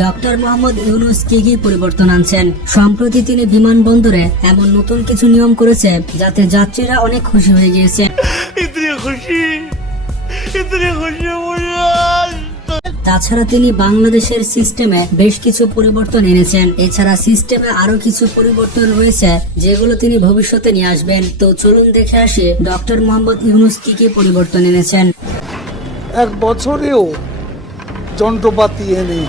Doctor Mohammad Yunus কি পরিবর্তন আনছেন? সম্প্রতি তিনি বিমানবন্দরে এমন নতুন কিছু নিয়ম করেছে যাতে যাত্রীরা অনেক খুশি হয়ে গিয়েছে। তাছাড়া তিনি বাংলাদেশের সিস্টেমে বেশ কিছু পরিবর্তন এনেছেন। এছাড়া সিস্টেমে আরো কিছু পরিবর্তন রয়েছে যেগুলো তিনি ভবিষ্যতে নিয়ে আসবেন। তো চলুন দেখে আসি ডক্টর মোহাম্মদ ইউনূস কি পরিবর্তন এনেছেন। এক বছরেও যন্ত্রপাতি এনে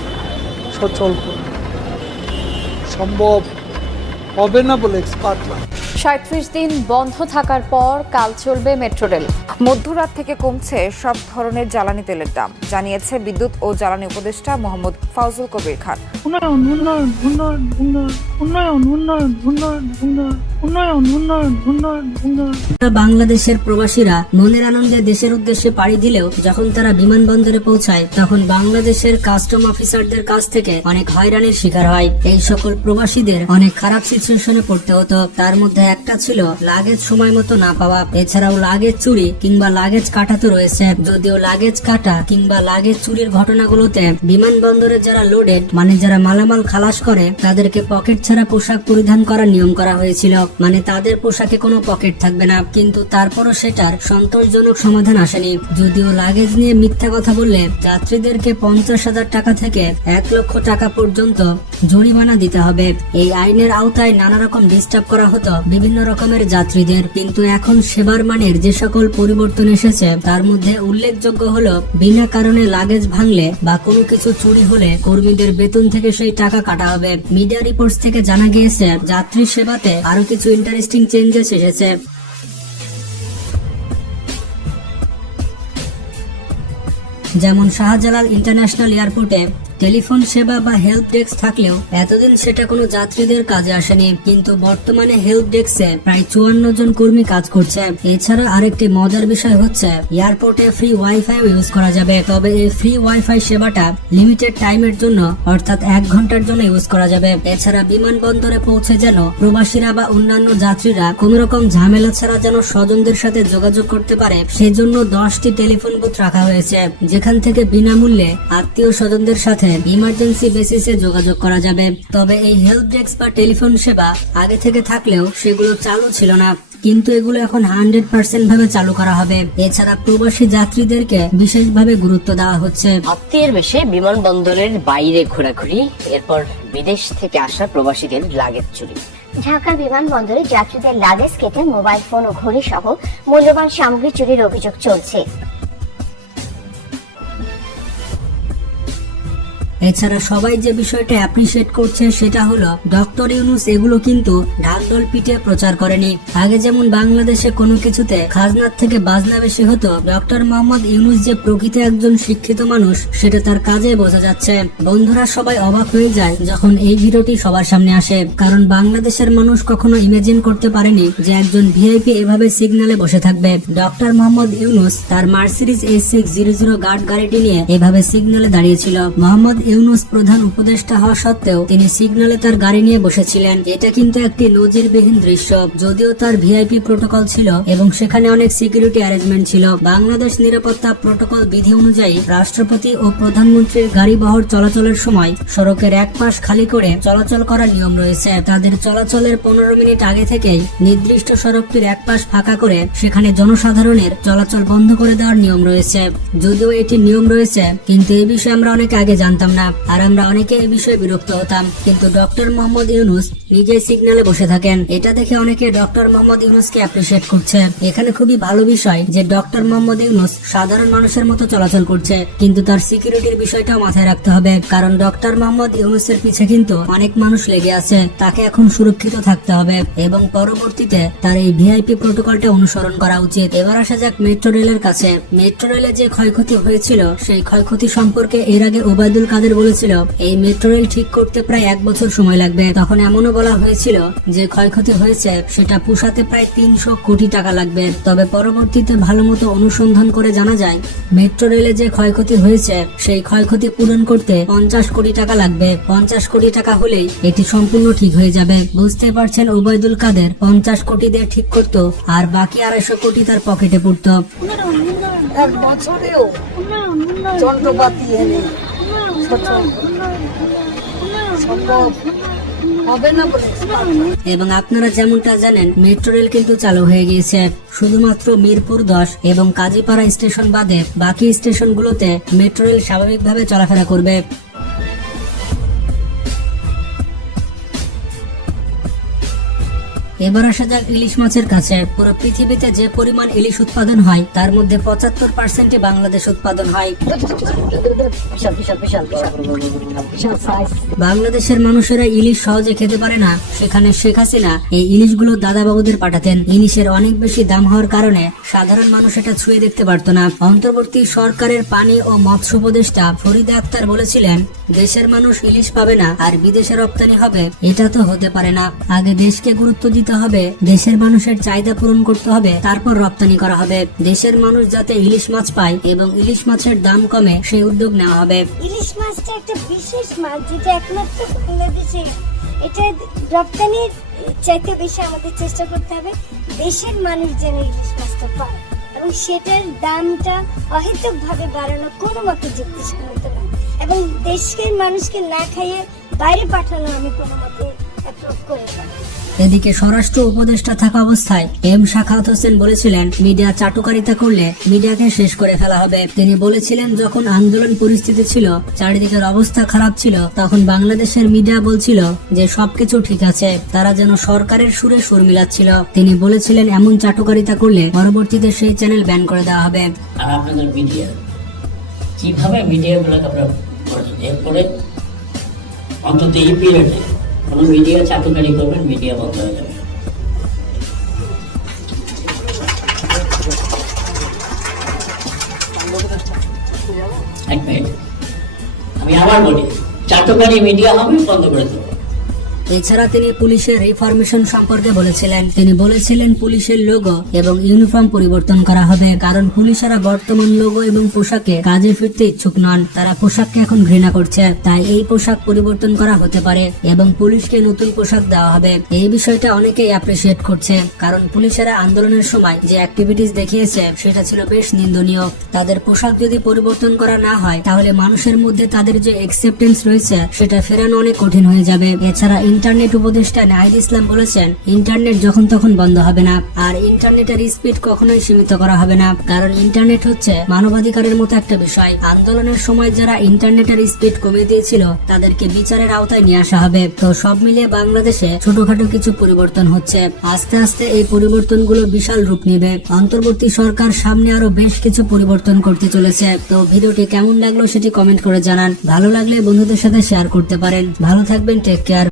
সচল করা সম্ভব হবে না বলে এক্সপার্টরা। ৩৭ দিন বন্ধ থাকার পর কাল চলবে মেট্রো রেল। মধ্যরাত থেকে কমছে সব ধরনের জ্বালানি তেলের দাম, জানিয়েছে বিদ্যুৎ ও জ্বালানি উপদেষ্টা মোহাম্মদ ফাউজুল কবির খান। বাংলাদেশের প্রবাসীরা মনের আনন্দে দেশের উদ্দেশ্যে পাড়ি দিলেও যখন তারা বিমানবন্দরে পৌঁছায় তখন বাংলাদেশের কাস্টম অফিসারদের কাছ থেকে অনেক হয়রানির শিকার হয়। এই সকল প্রবাসীদের অনেক খারাপ সিচুয়েশনে পড়তে হতো। তার মধ্যে একটা ছিল লাগেজ সময় মতো না পাওয়া। এছাড়াও লাগেজ চুরি কিংবা লাগেজ কাটা তো রয়েছে। যদিও লাগেজ কাটা কিংবা লাগেজ চুরির ঘটনাগুলোতে বিমানবন্দরে যারা লোডেড মানে যারা মালামাল খালাস করে তাদেরকে পকেট ছাড়া পোশাক পরিধান করার নিয়ম করা হয়েছিল, মানে তাদের পোশাকে কোনো পকেট থাকবে না। কিন্তু তারপরও সেটার সন্তোষজনক সমাধান আসেনি। যদিও লাগেজ নিয়ে মিথ্যা কথা বললে যাত্রীদেরকে 50,000 টাকা থেকে 1 লক্ষ টাকা পর্যন্ত জরিমানা দিতে হবে। এই আইনের আওতায় নানা রকম ডিস্টার্ব করা হতো বিভিন্ন রকমের যাত্রীদের। কিন্তু এখন সেবার মানের যে সকল পরিবর্তন এসেছে তার মধ্যে উল্লেখযোগ্য হলো বিনা কারণে লাগেজ ভাঙলে বা কোনো কিছু চুরি হলে কর্মীদের বেতন থেকে সেই টাকা কাটা হবে। মিডিয়া রিপোর্টস থেকে জানা গিয়েছে যাত্রী সেবাতে আরো কিছু ইন্টারেস্টিং চেঞ্জেস এসেছে। যেমন শাহজালাল ইন্টারন্যাশনাল এয়ারপোর্টে টেলিফোন সেবা বা হেল্প ডেস্ক থাকলেও এতদিন সেটা কোনো যাত্রীদের কাজে আসেনি, কিন্তু বর্তমানে হেল্প ডেস্কে প্রায় 54 জন কর্মী কাজ করছে। এছাড়া আরেকটি মজার বিষয় হচ্ছে এয়ারপোর্টে ফ্রি ওয়াইফাই ইউজ করা যাবে। তবে এই ফ্রি ওয়াইফাই সেবাটা লিমিটেড টাইমের জন্য অর্থাৎ 1 ঘন্টার জন্য ইউজ করা যাবে। এছাড়া বিমানবন্দরে পৌঁছে যেন প্রবাসীরা বা অন্যান্য যাত্রীরা কোন রকম ঝামেলা ছাড়া যেন স্বজনদের সাথে যোগাযোগ করতে পারে সেজন্য 10টি টেলিফোন বুথ রাখা হয়েছে, যেখান থেকে বিনামূল্যে আত্মীয় স্বজনদের সাথে ইমার্জেন্সি বেসিসে যোগাযোগ করা যাবে। তবে এই হেল্প ডেস্ক বা টেলিফোন সেবা আগে থেকে থাকলেও সেগুলো চালু ছিল না, কিন্তু এগুলো এখন 100% ভাবে চালু করা হবে। এছাড়া প্রবাসী যাত্রীদেরকে বিশেষভাবে গুরুত্ব দেওয়া হচ্ছে। আত্মীয়ের বেশে বিমানবন্দরের বাইরে ঘোরাঘুরি, এরপর বিদেশ থেকে আসা প্রবাসীদের লাগেজ চুরি। ঢাকা বিমানবন্দরে যাত্রীদের লাগেজ কেটে মোবাইল ফোন ও ঘড়ি সহ মূল্যবান সামগ্রী চুরির অভিযোগ চলছে। এছাড়া সবাই যে বিষয়টা অ্যাপ্রিসিয়েট করছে সেটা হলো ডক্টর ইউনূস এগুলো কিন্তু ঢাকঢোল পিটিয়ে প্রচার করেনি। আগে যেমন বাংলাদেশে কোনো কিছুতে খাজনার থেকে বাজনা বেশি হতো, ডক্টর মোহাম্মদ ইউনূস যে প্রকৃত একজন শিক্ষিত মানুষ সেটা তার কাজে বোঝা যাচ্ছে। বন্ধুরা সবাই অবাক হয়ে যায় যখন এই ভিডিওটি সবার সামনে আসে, কারণ বাংলাদেশের মানুষ কখনো ইমাজিন করতে পারেনি যে একজন ভিআইপি এভাবে সিগন্যালে বসে থাকবে। ডক্টর মোহাম্মদ ইউনূস তার মার্সিডিজ A600 গার্ড গাড়িটি নিয়ে এভাবে সিগন্যালে দাঁড়িয়েছিল। মোহাম্মদ ইউনূস প্রধান উপদেষ্টা হওয়া সত্ত্বেও তিনি সিগন্যালে তার গাড়ি নিয়ে বসেছিলেন। এটা কিন্তু একটি নজিরবিহীন দৃশ্য। যদিও তার ভিআইপি প্রোটোকল ছিল এবং সেখানে অনেক সিকিউরিটি অ্যারেঞ্জমেন্ট ছিল, বাংলাদেশ নিরাপত্তা প্রোটোকল বিধি অনুযায়ী রাষ্ট্রপতি ও প্রধানমন্ত্রীর গাড়ি বহর চলাচলের সময় সড়কের এক পাশ খালি করে চলাচল করার নিয়ম রয়েছে। তাদের চলাচলের 15 মিনিট আগে থেকেই নির্দিষ্ট সড়কটির এক পাশ ফাঁকা করে সেখানে জনসাধারণের চলাচল বন্ধ করে দেওয়ার নিয়ম রয়েছে। যদিও এটি নিয়ম রয়েছে, কিন্তু এই বিষয়ে আমরা অনেক আগে জানতাম না, আর আমরা অনেকে এই বিষয়ে বিরক্ত হতাম। কিন্তু ডক্টর মোহাম্মদ ইউনূস নিজে সিগন্যালে বসে থাকেন, এটা দেখে অনেকে ডক্টর মোহাম্মদ ইউনূসকে অ্যাপ্রিসিয়েট করছে। এখানে খুবই ভালো বিষয় যে ডক্টর মোহাম্মদ ইউনূস সাধারণ মানুষের মতো চলাচল করছে, কিন্তু তার সিকিউরিটির বিষয়টাও মাথায় রাখতে হবে, কারণ ডক্টর মোহাম্মদ ইউনূসের পিছে কিন্তু অনেক মানুষ লেগে আছে। তাকে এখন সুরক্ষিত থাকতে হবে এবং পরবর্তীতে তার এই ভিআইপি প্রোটোকলটা অনুসরণ করা উচিত। এবার আসা যাক মেট্রো রেলের কাছে। মেট্রো রেলে যে ক্ষয়ক্ষতি হয়েছিল সেই ক্ষয়ক্ষতি সম্পর্কে এর আগে ওবায়দুল কাদের বলেছিল এই মেট্রো রেল ঠিক করতে প্রায় 1 বছর সময় লাগবে। তখন এমনও বলা হয়েছিল যে ক্ষয়ক্ষতি হয়েছে সেটা পুষাতে প্রায় 300 কোটি টাকা লাগবে। তবে পরবর্তীতে ভালো মতো অনুসন্ধান করে জানা যায় মেট্রো রেলে যে ক্ষয়ক্ষতি হয়েছে সেই ক্ষয়ক্ষতি পূরণ করতে 50 কোটি টাকা লাগবে। 50 কোটি টাকা হলেই এটি সম্পূর্ণ ঠিক হয়ে যাবে। বুঝতে পারছেন ওবায়দুল কাদের 50 কোটি দিয়ে ঠিক করতো আর বাকি 250 কোটি তার পকেটে পড়তো। এক বছরেও যন্ত্রপাতি এনে সচল সম্ভব হবে না বলে expert বলে। এবং আপনারা যেমনটা জানেন মেট্রো রেল কিন্তু চালু হয়ে গিয়েছে। শুধুমাত্র মিরপুর 10 এবং কাজীপাড়া স্টেশন বাদে বাকি স্টেশনগুলোতে মেট্রো রেল স্বাভাবিকভাবে চলাফেরা করবে। এবার আসা যাক ইলিশ মাছের কাছে। পুরো পৃথিবীতে যে পরিমাণ ইলিশ উৎপাদন হয় তার মধ্যে 75% বাংলাদেশ উৎপাদন হয়। বাংলাদেশের মানুষেরা ইলিশ সহজে খেতে পারে না, সেখানে শেখ হাসিনা এই ইলিশগুলো দাদাবাবুদের পাঠাতেন। ইলিশের অনেক বেশি দাম হওয়ার কারণে সাধারণ মানুষ এটা ছুঁয়ে দেখতে পারত না। অন্তর্বর্তী সরকারের পানি ও মৎস্য উপদেষ্টা ফরিদা আক্তার বলেছিলেন, দেশের মানুষ ইলিশ পাবে না আর বিদেশে রপ্তানি হবে, এটা তো হতে পারে না। আগে দেশকে গুরুত্ব দিতে হবে, দেশের মানুষের চাহিদা পূরণ করতে হবে, তারপর রপ্তানি করা হবে। দেশের মানুষ যাতে ইলিশ মাছ পায় এবং ইলিশ মাছের দাম কমে সেই উদ্যোগ নেওয়া হবে। ইলিশ মাছটা একটা বিশেষ মাছ যেটা একমাত্র বাংলাদেশে, এটা রপ্তানির চাইতে বেশি আমাদের চেষ্টা করতে হবে দেশের মানুষ যেন ইলিশ মাছটা পায়, এবং সেটার দামটা অহেতুক ভাবে বাড়ানো কোনো মতে যুক্তিসঙ্গত নয়, এবং দেশের মানুষকে না খাইয়ে বাইরে পাঠানো আমি কোনো মতে অ্যাপ্রুভ করে না। এদিকে স্বরাষ্ট্র উপদেষ্টা থাকা অবস্থায় এম শাখাওয়াত হোসেন বলেছিলেন, মিডিয়া চাটুকারিতা করলে মিডিয়াকে শেষ করে ফেলা হবে। তিনি বলেছিলেন, যখন আন্দোলন পরিস্থিতি ছিল, চারিদিকের অবস্থা খারাপ ছিল, তখন বাংলাদেশের মিডিয়া বলছিল যে সবকিছু ঠিক আছে, তারা যেন সরকারের সুরে সুর মিলাচ্ছিল। তিনি বলেছিলেন, এমন চাটুকারিতা করলে পরবর্তীতে সেই চ্যানেল ব্যান করে দেওয়া হবে। আর আপনাদের মিডিয়া কিভাবে মিডিয়াগুলোকে আপনারা করেছেন, এরপরে অন্তত এই পিরিয়ডে কোনো মিডিয়া চাটুকারি করবেন, মিডিয়া বন্ধ হয়ে যাবে। এক মিনিট, আমি আবার বলি, চাটুকারি মিডিয়া হবে, বন্ধ করে দেবো। এছাড়া তিনি পুলিশের রিফরমেশন সম্পর্কে বলেছিলেন। তিনি বলেছিলেন, পুলিশের লোগো এবং ইউনিফর্ম পরিবর্তন করা হবে, কারণ পুলিশেরা বর্তমান লোগো এবং পোশাকে কাজে ফিরতে ইচ্ছুক নন। তারা পোশাককে এখন ঘৃণা করছে, তাই এই পোশাক পরিবর্তন করা হতে পারে এবং পুলিশকে নতুন পোশাক দেওয়া হবে। এই বিষয়টা অনেকেই অ্যাপ্রিসিয়েট করছে, কারণ পুলিশেরা আন্দোলনের সময় যে অ্যাক্টিভিটিস দেখিয়েছে সেটা ছিল বেশ নিন্দনীয়। তাদের পোশাক যদি পরিবর্তন করা না হয়, তাহলে মানুষের মধ্যে তাদের যে অ্যাকসেপ্টেন্স রয়েছে সেটা ফেরানো অনেক কঠিন হয়ে যাবে। এছাড়া ইন্টারনেট উপদেষ্টা নাহিদ ইসলাম বলেছেন, ইন্টারনেট যখন তখন বন্ধ হবে না, আর ইন্টারনেটের স্পিড কখনোই সীমিত করা হবে না, কারণ ইন্টারনেট হচ্ছে মানবাধিকারের মতো একটা বিষয়। আন্দোলনের সময় যারা ইন্টারনেটের স্পিড কমিয়ে দিয়েছিল তাদেরকে বিচারের আওতায় নিয়ে আসা হবে। তো সব মিলিয়ে বাংলাদেশে ছোটখাটো কিছু পরিবর্তন হচ্ছে, আস্তে আস্তে এই পরিবর্তনগুলো বিশাল রূপ নেবে। অন্তর্বর্তী সরকার সামনে আরো বেশ কিছু পরিবর্তন করতে চলেছে। তো ভিডিওটি কেমন লাগলো সেটি কমেন্ট করে জানান। ভালো লাগলে বন্ধুদের সাথে শেয়ার করতে পারেন। ভালো থাকবেন, টেক কেয়ার।